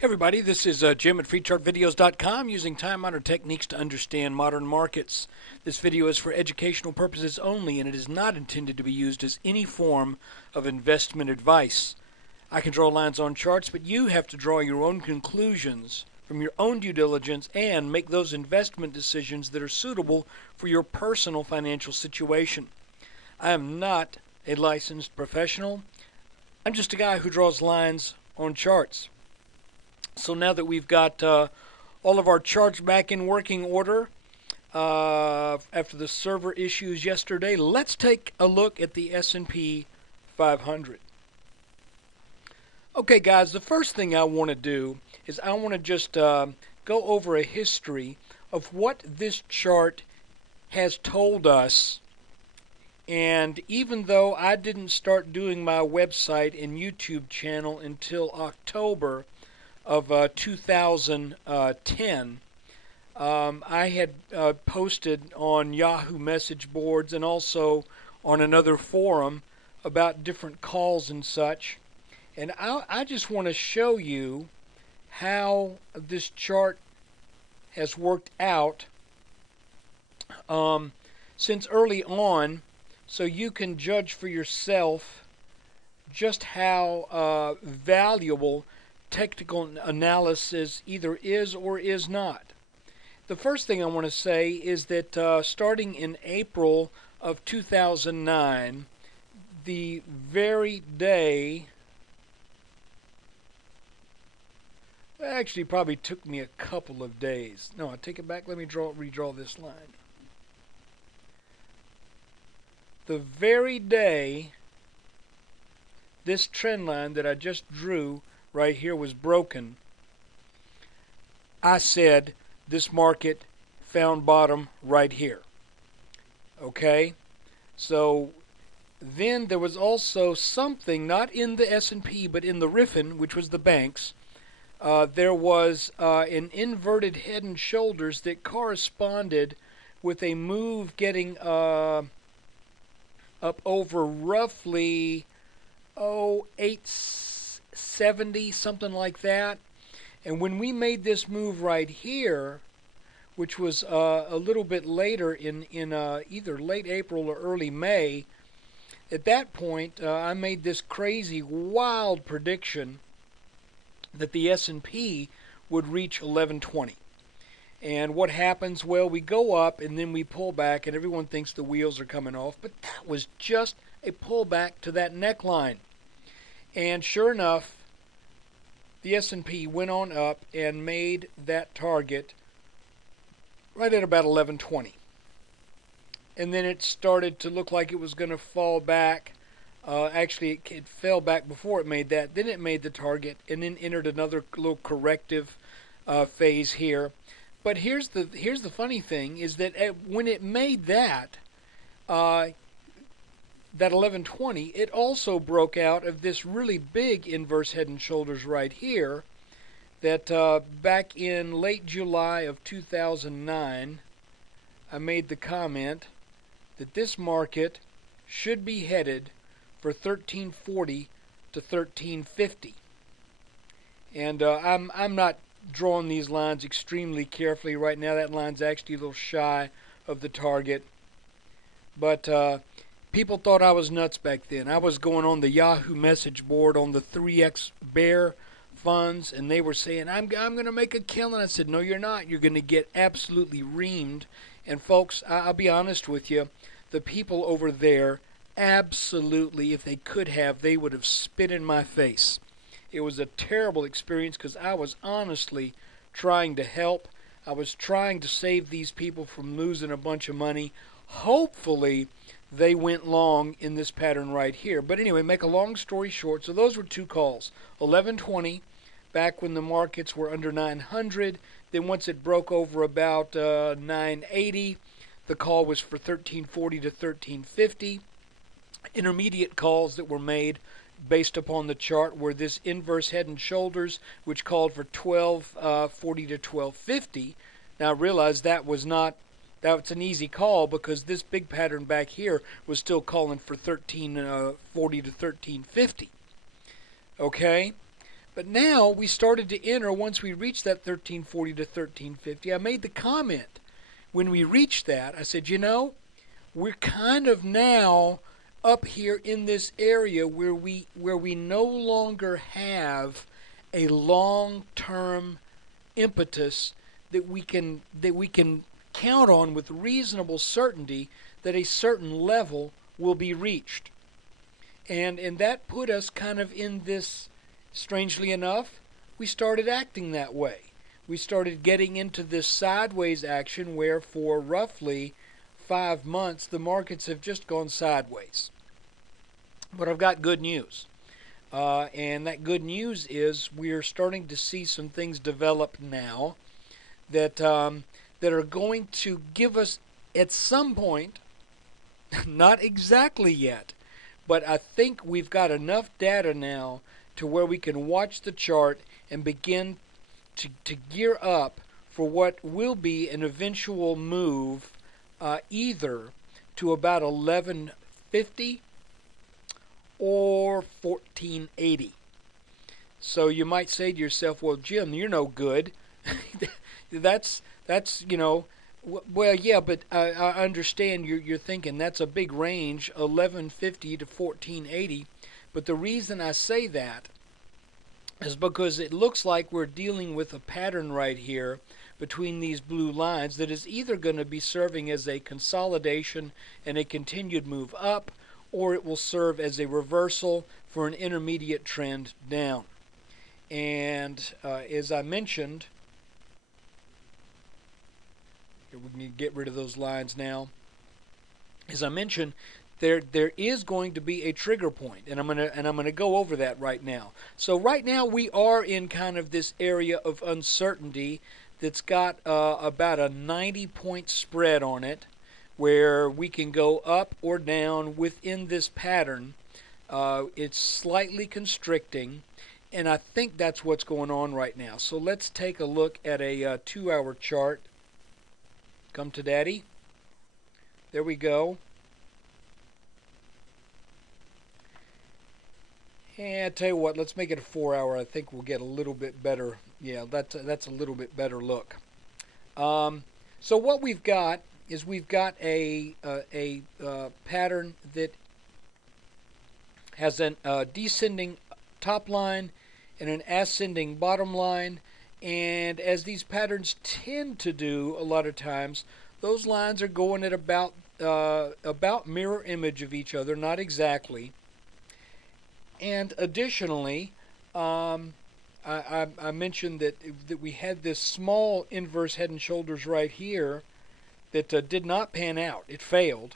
Hey everybody, this is Jim at FreeChartVideos.com using time-honored techniques to understand modern markets. This video is for educational purposes only and it is not intended to be used as any form of investment advice. I can draw lines on charts, but you have to draw your own conclusions from your own due diligence and make those investment decisions that are suitable for your personal financial situation. I am not a licensed professional. I'm just a guy who draws lines on charts. So now that we've got all of our charts back in working order after the server issues yesterday, let's take a look at the S&P 500. Okay, guys, the first thing I want to do is I want to just go over a history of what this chart has told us. And even though I didn't start doing my website and YouTube channel until October of 2010, I had posted on Yahoo message boards and also on another forum about different calls and such. And I just want to show you how this chart has worked out since early on, so you can judge for yourself just how valuable technical analysis either is or is not. The first thing I want to say is that starting in April of 2009, the very day, actually probably took me a couple of days. No, I take it back. Let me redraw this line. The very day this trend line that I just drew right here was broken, I said this market found bottom right here. Okay? So then there was also something, not in the S&P, but in the Riffin, which was the banks. There was an inverted head and shoulders that corresponded with a move getting up over roughly 870, something like that. And when we made this move right here, which was a little bit later in either late April or early May, at that point I made this crazy, wild prediction that the S&P would reach 1120. And what happens? Well, we go up and then we pull back and everyone thinks the wheels are coming off, but that was just a pullback to that neckline. And sure enough, the S&P went on up and made that target right at about 1120. And then it started to look like it was going to fall back. Actually, it fell back before it made that. Then it made the target and then entered another little corrective phase here. But here's the funny thing is that when it made that 1120, it also broke out of this really big inverse head and shoulders right here that back in late July of 2009, I made the comment that this market should be headed for 1340 to 1350. And I'm not drawing these lines extremely carefully right now. That line's actually a little shy of the target. But people thought I was nuts back then. I was going on the Yahoo message board on the 3X Bear funds, and they were saying, I'm going to make a killing. I said, no, you're not. You're going to get absolutely reamed. And folks, I'll be honest with you, the people over there absolutely, if they could have, they would have spit in my face. It was a terrible experience because I was honestly trying to help. I was trying to save these people from losing a bunch of money. Hopefully, they went long in this pattern right here. But anyway, make a long story short, so those were two calls. 1120, back when the markets were under 900. Then once it broke over about 980, the call was for 1340 to 1350. Intermediate calls that were made based upon the chart were this inverse head and shoulders, which called for 1240 to 1250. Now realize that's an easy call because this big pattern back here was still calling for 1340 to 1350. Okay? But now we started to enter once we reached that 1340 to 1350. I made the comment when we reached that, I said, we're kind of now up here in this area where we no longer have a long-term impetus that we can count on with reasonable certainty that a certain level will be reached. And that put us kind of in this, strangely enough, we started acting that way. We started getting into this sideways action where for roughly 5 months the markets have just gone sideways. But I've got good news. And that good news is we're starting to see some things develop now that are going to give us at some point, not exactly yet, but I think we've got enough data now to where we can watch the chart and begin to gear up for what will be an eventual move either to about 1150 or 1480. So you might say to yourself, well, Jim, you're no good. that's well, yeah, but I understand you're thinking that's a big range, 1150 to 1480. But the reason I say that is because it looks like we're dealing with a pattern right here between these blue lines that is either going to be serving as a consolidation and a continued move up, or it will serve as a reversal for an intermediate trend down. And as I mentioned, we can get rid of those lines now. As I mentioned, there is going to be a trigger point, and I'm gonna go over that right now. So right now we are in kind of this area of uncertainty that's got about a 90-point spread on it, where we can go up or down within this pattern. It's slightly constricting, and I think that's what's going on right now. So let's take a look at a 2-hour chart. Come to Daddy. There we go. And I tell you what, let's make it a 4-hour. I think we'll get a little bit better. Yeah, that's a little bit better look. So what we've got is we've got a pattern that has an descending top line and an ascending bottom line. And as these patterns tend to do a lot of times, those lines are going at about mirror image of each other, not exactly. And additionally, I mentioned that we had this small inverse head and shoulders right here that did not pan out. It failed.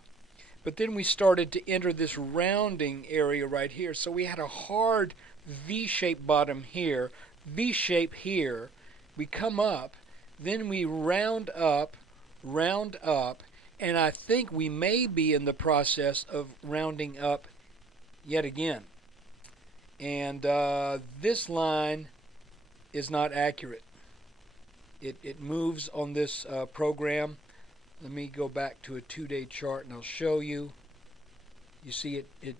But then we started to enter this rounding area right here. So we had a hard V-shaped bottom here, V-shape here. We come up, then we round up, and I think we may be in the process of rounding up yet again. And this line is not accurate. It moves on this program. Let me go back to a 2-day chart and I'll show you. You see it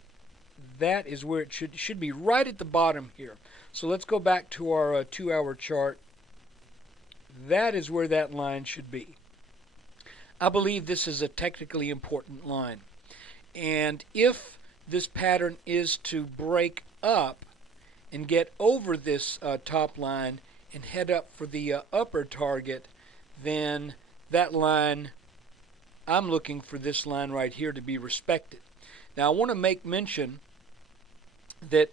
that is where it should be, right at the bottom here. So let's go back to our 2-hour chart. That is where that line should be. I believe this is a technically important line. And if this pattern is to break up and get over this top line and head up for the upper target, then that line, I'm looking for this line right here to be respected. Now I want to make mention that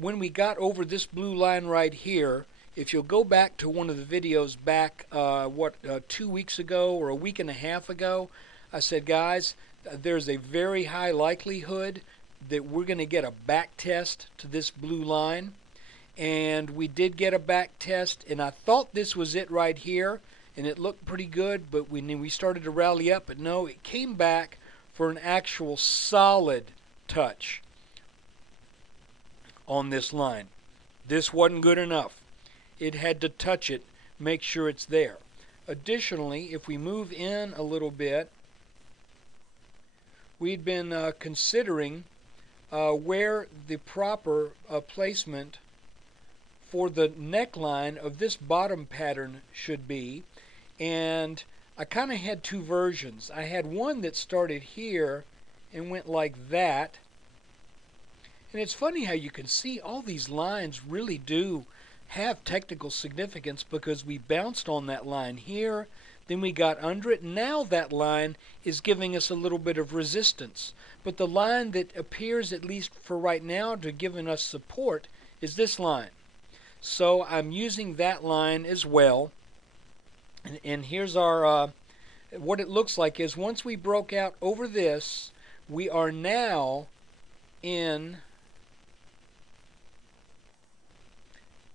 when we got over this blue line right here, if you'll go back to one of the videos back 2 weeks ago or a week and a half ago, I said, guys, there's a very high likelihood that we're going to get a back test to this blue line. And we did get a back test, and I thought this was it right here, and it looked pretty good, but when we started to rally up, but no, it came back for an actual solid touch on this line. This wasn't good enough. It had to touch it, make sure it's there. Additionally, if we move in a little bit, we'd been considering where the proper placement for the neckline of this bottom pattern should be. And I kind of had two versions. I had one that started here and went like that. And it's funny how you can see all these lines really do have technical significance, because we bounced on that line here, then we got under it. Now that line is giving us a little bit of resistance. But the line that appears, at least for right now, to giving us support is this line. So I'm using that line as well. And here's our, what it looks like is once we broke out over this, we are now in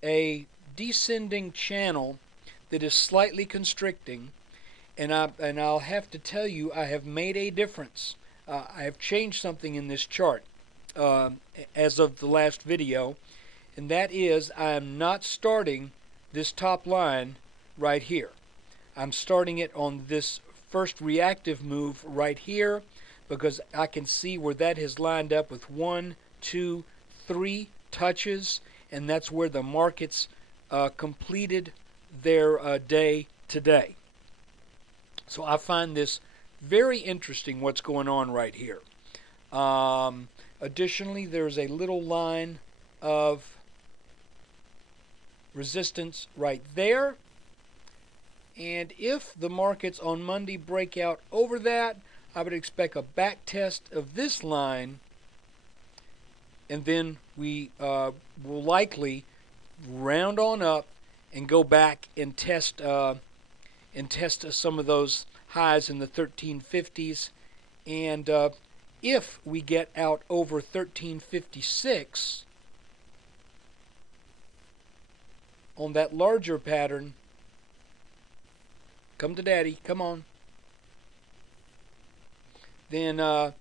a descending channel that is slightly constricting, and I'll have to tell you, I have made a difference. I have changed something in this chart as of the last video, and that is I am not starting this top line right here. I'm starting it on this first reactive move right here, because I can see where that has lined up with 1, 2, 3 touches, and that's where the markets completed their day today. So I find this very interesting, what's going on right here. Additionally, there's a little line of resistance right there. And if the markets on Monday break out over that, I would expect a back test of this line, and then we will likely round on up and go back and test some of those highs in the 1350s. And if we get out over 1356 on that larger pattern, come to daddy, come on, then I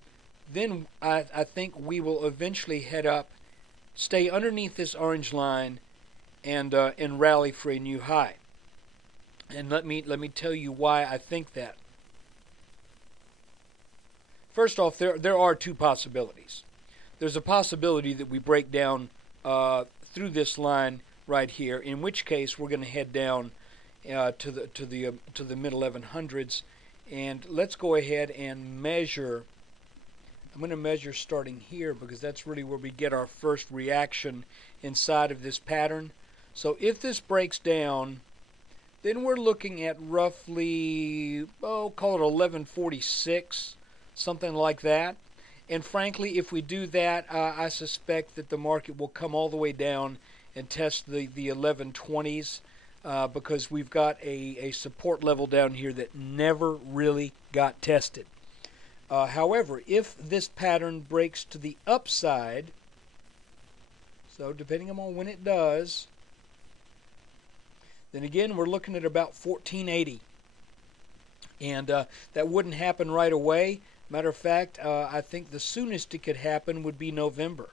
think we will eventually head up, stay underneath this orange line, and rally for a new high. And let me tell you why I think that. First off, there are two possibilities. There's a possibility that we break down through this line right here, in which case we're going to head down to the mid 1100s. And let's go ahead and measure. I'm going to measure starting here, because that's really where we get our first reaction inside of this pattern. So if this breaks down, then we're looking at roughly, call it 1146, something like that. And frankly, if we do that, I suspect that the market will come all the way down and test the 1120s, because we've got a support level down here that never really got tested. However, if this pattern breaks to the upside, so depending on when it does, then again we're looking at about 1480. And that wouldn't happen right away. Matter of fact, I think the soonest it could happen would be November.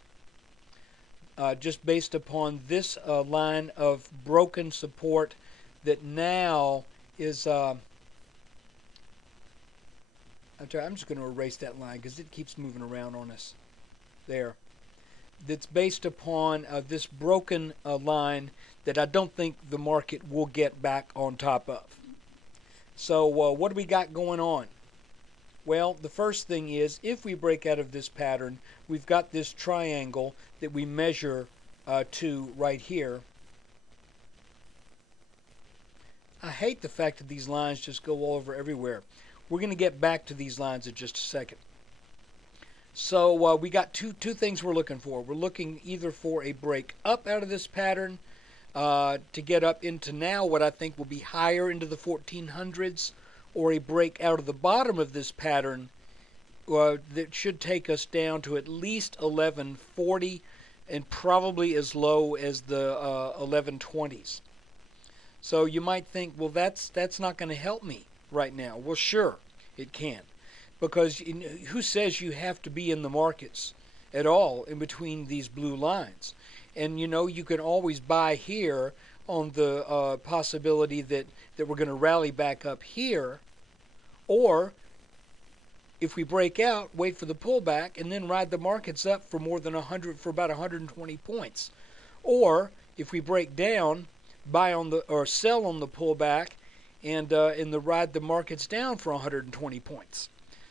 Just based upon this line of broken support that now is... I'm just going to erase that line because it keeps moving around on us. There. That's based upon this broken line that I don't think the market will get back on top of. So what do we got going on? Well, the first thing is, if we break out of this pattern, we've got this triangle that we measure to right here. I hate the fact that these lines just go all over everywhere. We're going to get back to these lines in just a second. So we got two things we're looking for. We're looking either for a break up out of this pattern to get up into now what I think will be higher into the 1400s, or a break out of the bottom of this pattern that should take us down to at least 1140 and probably as low as the 1120s. So you might think, well, that's not going to help me right now. Well, sure, it can. Because who says you have to be in the markets at all in between these blue lines? And, you can always buy here on the possibility that we're going to rally back up here. Or, if we break out, wait for the pullback and then ride the markets up for more than 100, for about 120 points. Or if we break down, buy on the or sell on the pullback, and in the ride the market's down for 120 points.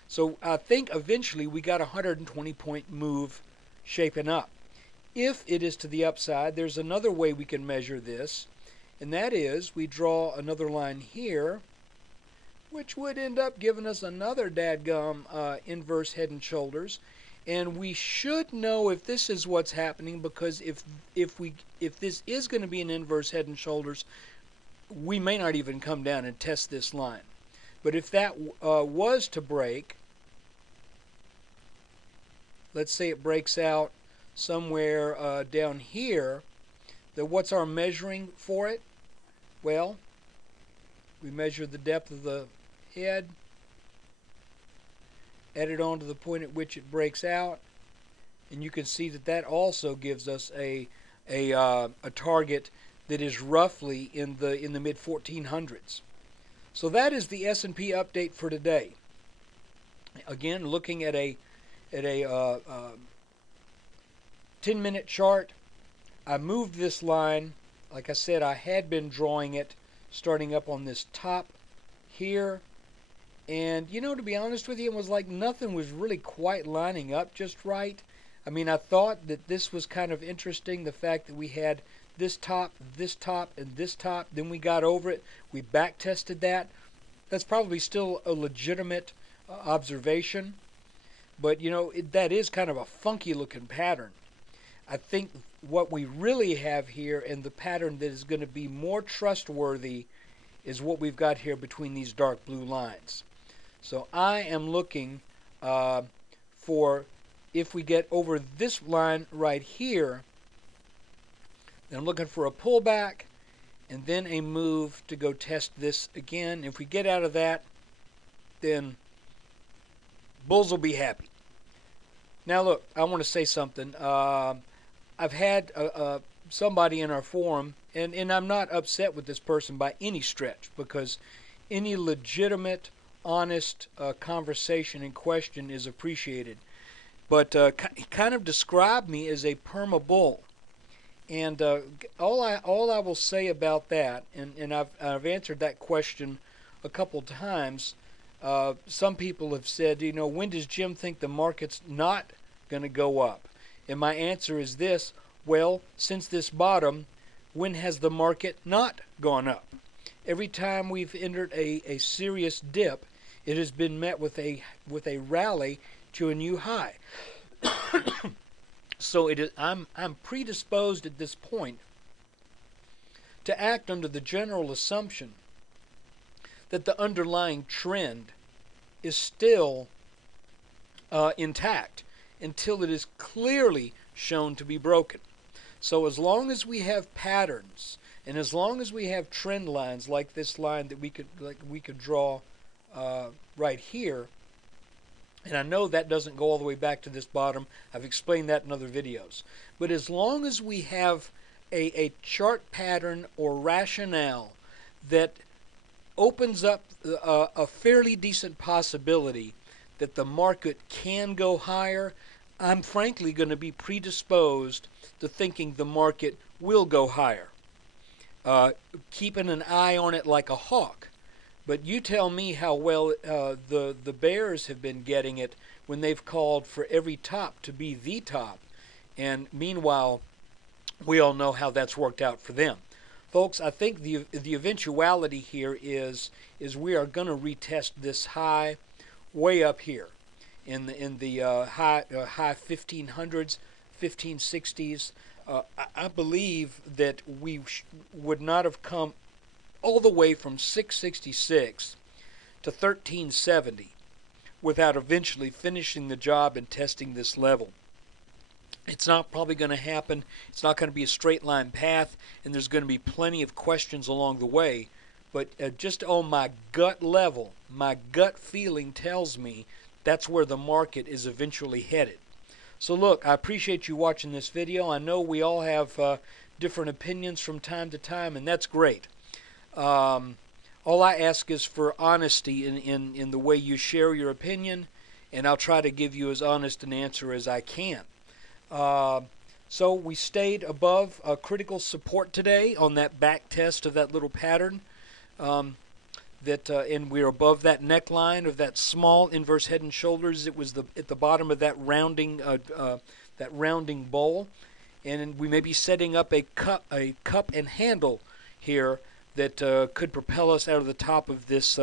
So I think eventually we got a 120 point move shaping up. If it is to the upside, there's another way we can measure this, and that is we draw another line here, which would end up giving us another dadgum inverse head and shoulders. And we should know if this is what's happening, because if this is going to be an inverse head and shoulders, we may not even come down and test this line. But if that was to break, let's say it breaks out somewhere down here, then what's our measuring for it? Well, we measure the depth of the head, add it on to the point at which it breaks out, and you can see that that also gives us a target that is roughly in the mid 1400s. So that is the S&P update for today. Again, looking at a 10-minute chart, I moved this line. Like I said, I had been drawing it starting up on this top here. And, you know, to be honest with you, it was like nothing was really quite lining up just right. I mean, I thought that this was kind of interesting, the fact that we had this top, and this top. Then we got over it. We back tested that. That's probably still a legitimate observation. But, you know, that is kind of a funky looking pattern. I think what we really have here, and the pattern that is going to be more trustworthy, is what we've got here between these dark blue lines. So I am looking for, if we get over this line right here, then I'm looking for a pullback and then a move to go test this again. If we get out of that, then bulls will be happy. Now look, I want to say something. I've had somebody in our forum, and I'm not upset with this person by any stretch, because any legitimate, honest conversation and question is appreciated. But kind of described me as a perma bull. And all I will say about that, and I've answered that question a couple times. Some people have said, you know, when does Jim think the market's not going to go up? And my answer is this: well, since this bottom, when has the market not gone up? Every time we've entered a serious dip, it has been met with a rally to a new high. So I'm predisposed at this point to act under the general assumption that the underlying trend is still intact until it is clearly shown to be broken. So as long as we have patterns, and as long as we have trend lines like this line that we could draw right here, and I know that doesn't go all the way back to this bottom. I've explained that in other videos. But as long as we have a chart pattern or rationale that opens up a fairly decent possibility that the market can go higher, I'm frankly going to be predisposed to thinking the market will go higher. Keeping an eye on it like a hawk. But you tell me how well the bears have been getting it when they've called for every top to be the top. And meanwhile, we all know how that's worked out for them. Folks, I think the eventuality here is we are going to retest this high way up here in the high 1500s, 1560s. I believe that we would not have come all the way from 666 to 1370 without eventually finishing the job and testing this level. It's not probably going to happen. It's not going to be a straight line path, and there's going to be plenty of questions along the way. But just on my gut level, my gut feeling tells me that's where the market is eventually headed. So look, I appreciate you watching this video. I know we all have different opinions from time to time, and that's great. All I ask is for honesty in the way you share your opinion, and I'll try to give you as honest an answer as I can. So we stayed above critical support today on that back test of that little pattern. And we're above that neckline of that small inverse head and shoulders. It was at the bottom of that rounding bowl, and we may be setting up a cup and handle here that could propel us out of the top of this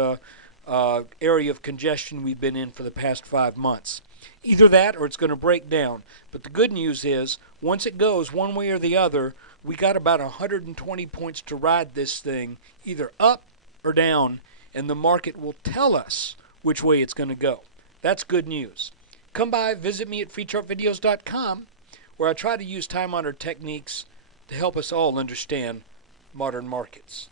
area of congestion we've been in for the past 5 months. Either that or it's going to break down. But the good news is, once it goes one way or the other, we got about 120 points to ride this thing, either up or down, and the market will tell us which way it's going to go. That's good news. Come by, visit me at freechartvideos.com, where I try to use time-honored techniques to help us all understand modern markets.